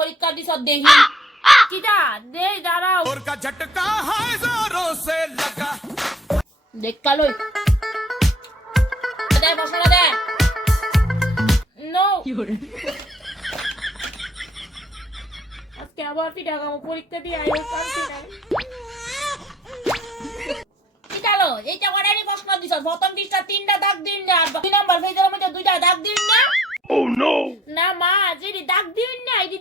পরীক্ষা দিছত দেখি। চিতা দে দাঁড়াও। ওর কা ঝটকা হায় জোরো সে লাগা। দেখা লই দে বসালা দে। নো। আজকে আবার পিঠা খাব পরীক্ষা দি আয়ো কান্তি নাই লো এইটা করারই প্রশ্ন দিছ? প্রথম দিশটা তিনটা দাগ দিন আর দুই নাম্বার ফেজের মধ্যে দুইটা দাগ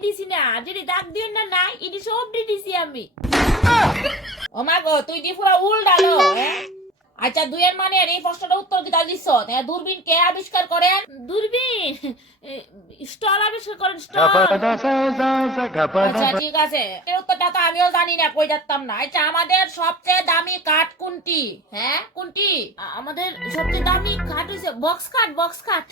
দিন না দিন না না এটি সব আমি। ও মা গো, তুই দি পুরা উল্টালো হ্যাঁ? আচ্ছা মানে এই প্রশ্নটা উত্তর হ্যাঁ দূরবীন কে আবিষ্কার করেন? দূরবীন? স্টল আবিষ্কার করেন, স্টল। আচ্ছা ঠিক আছে। এর উত্তরটা তো আমিও জানি না, কই যাতাম না। আচ্ছা আমাদের সবচেয়ে দামি কাঠ কোনটি? হ্যাঁ কোনটি? আমাদের সবচেয়ে দামি কাঠ হয়েছে বক্স কাঠ বক্স কাঠ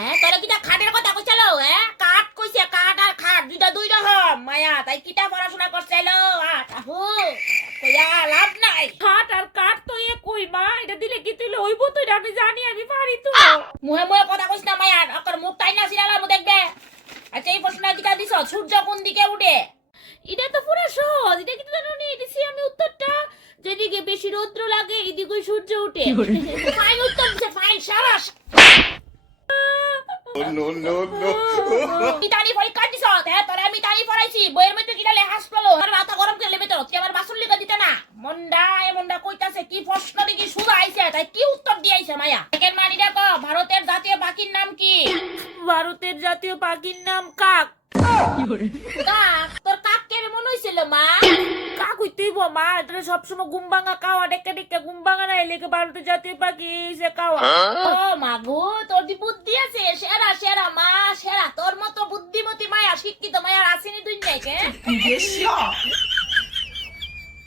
হ্যাঁ তোরা কিটা খাটের কথা কইছিল হ্যাঁ কাঠ কইছে কাঠ আর খাট দুইটা দুই রকম তাই কিটা পড়াশোনা করছিল আহু কইয়া লাভ নাই। কাঠ আর কাঠ তো এ কই মা? এটা দিলে কি তুই লইব তুই? আমি জানি আমি পারি তো। মুহে মুহে কথা কইছ না মায়া অকর মুখ টাই না সিরালাম দেখবে? আচ্ছা এই প্রশ্নটা কিটা দিছ? সূর্য কোন দিকে উঠে? এটা তো পুরো সহজ এটা কিন্তু জানো নি? দিছি আমি উত্তরটা। যেদিকে বেশি রৌদ্র লাগে এদিকে সূর্য উঠে। ফাইন উত্তর দিছে ফাইন সারাস। নো নো নো ইতালি পরীক্ষা দিছ হ্যাঁ তোরে আমি পড়াইছি বইয়ের মধ্যে কিটা লেখা আসলো আমার গরম করে লেবে তো তুই আমার লিখা দিতে না। মন্ডা এ মন্ডা কইতাছে কি প্রশ্ন দেখি শুধু আইছে তাই কি উত্তর দিয়ে আইছে মায়া? একের মানিটা ক ভারতের জাতীয় পাখির নাম কি? ভারতের জাতীয় পাখির নাম কাক। কাক? তোর কাক কেন মনে হইছিল মা? কাক হইতেই মা এটা সবসময় ঘুম ভাঙা কাওয়া ডেকে ডেকে ঘুম ভাঙা লেগে ভারতের জাতীয় পাখি সে কাওয়া। ও মাগো তোর দি বুদ্ধি আছে সেরা সেরা মা সেরা তোর মতো বুদ্ধিমতী মায়া শিক্ষিত মায়ার আসেনি দুই নাই কে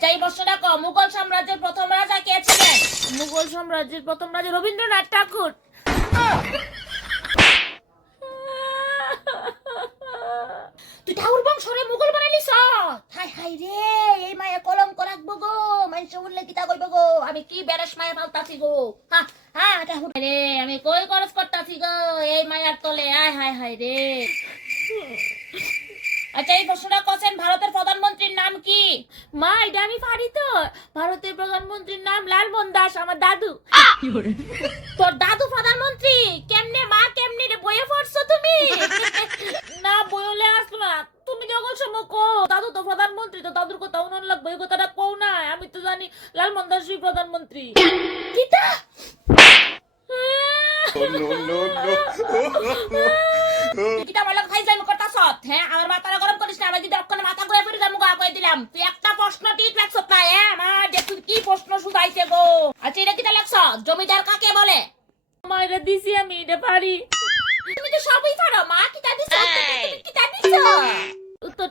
চাই বছরটা ক মুঘল সাম্রাজ্যের প্রথম রাজা কে ছিলেন? মুঘল সাম্রাজ্যের প্রথম রাজা রবীন্দ্রনাথ ঠাকুর। তুই ঠাকুর বংশরে মুঘল বানাইলিস? হাই রে এই মায়া কলঙ্ক রাখব গো মানুষ উঠলে কিতা কইব গো? আমি কি বেরেস মায়া পাল্টাছি গো? হা হ্যাঁ ঠাকুর রে আমি কই খরচ করতাছি গো? এই মায়ার তলে আয় হাই হাই রে। আচ্ছা এই প্রশ্নটা করছেন ভারতের প্রধানমন্ত্রীর নাম কি? মা এটা আমি পারি তো। ভারতের প্রধানমন্ত্রীর নাম লালমোহন দাস আমার দাদু। তোর দাদু প্রধানমন্ত্রী? কেমনে মা কেমনে রে বইয়ে পড়ছো তুমি না বইলে আসলো না তুমি যখন সময় কো দাদু তো প্রধানমন্ত্রী তো দাদুর কথা উনার লাগবে এই কথাটা কও না তো জানি লালমোহন প্রধানমন্ত্রী। কিতা? नो नो কিতা বলে খাই যাই করতাছ হ্যাঁ আমার মাথাটা গরম করিস না আমি যদি অক্ষণে মাথা ঘুরে ফিরে যাব গা কয়ে দিলাম। তুই একটা প্রশ্ন ঠিক লাগছ না হ্যাঁ আমার যে তুই কি প্রশ্ন শুধাইছে গো? আচ্ছা এটা কিতা লাগছ? জমিদার কাকে বলে? দিছি আমি এটা পারি। তুমি তো সবই পারো মা কিতা দিছ?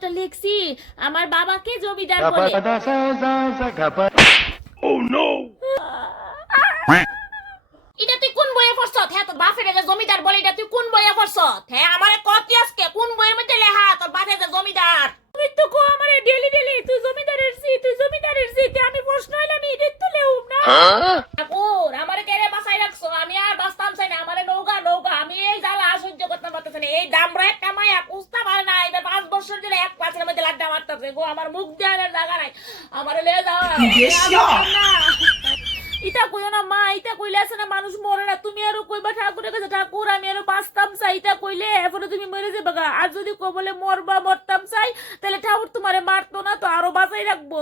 উত্তরটা লিখছি। আমার বাবাকে জমিদার বলে। এটা তুই কোন বইয়ে পড়ছ হ্যাঁ তোর বাপের যে জমিদার বলে এটা তুই কোন বইয়ে পড়ছ হ্যাঁ আমারে কতি আজকে। কোন বইয়ের মধ্যে লেখা? তোর বাপের যে জমিদার। তুমি তো কো আমার ডেলি ডেলি তুই জমিদারের সি তুই জমিদারের সি আমি প্রশ্ন হইলে আমি এটা তো লেউ না ঠাকুর আমারে কেড়ে বাঁচাই রাখছো আমি আর বাঁচতাম চাই না আমারে নৌকা নৌকা আমি এই জ্বালা সহ্য করতে পারতেছি না এই দামরা একটা মায়া কুস্তা পারে না এবার পাঁচ বছর ধরে পাঁচের মধ্যে মারতেছে। গো আমার মুখ দেওয়ার জায়গা নাই। আমার লে যাও। ইটা কইও না মা ইটা কইলে আছে না মানুষ মরে না। তুমি আরও কইবা ঠাকুরের কাছে ঠাকুর আমি আরও বাঁচতাম চাই। ইটা কইলে এরপরে তুমি মরে যে গা। আর যদি কো বলে মরবা মরতাম চাই তাহলে ঠাকুর তোমারে মারতো না তো আরও বাঁচাই রাখব।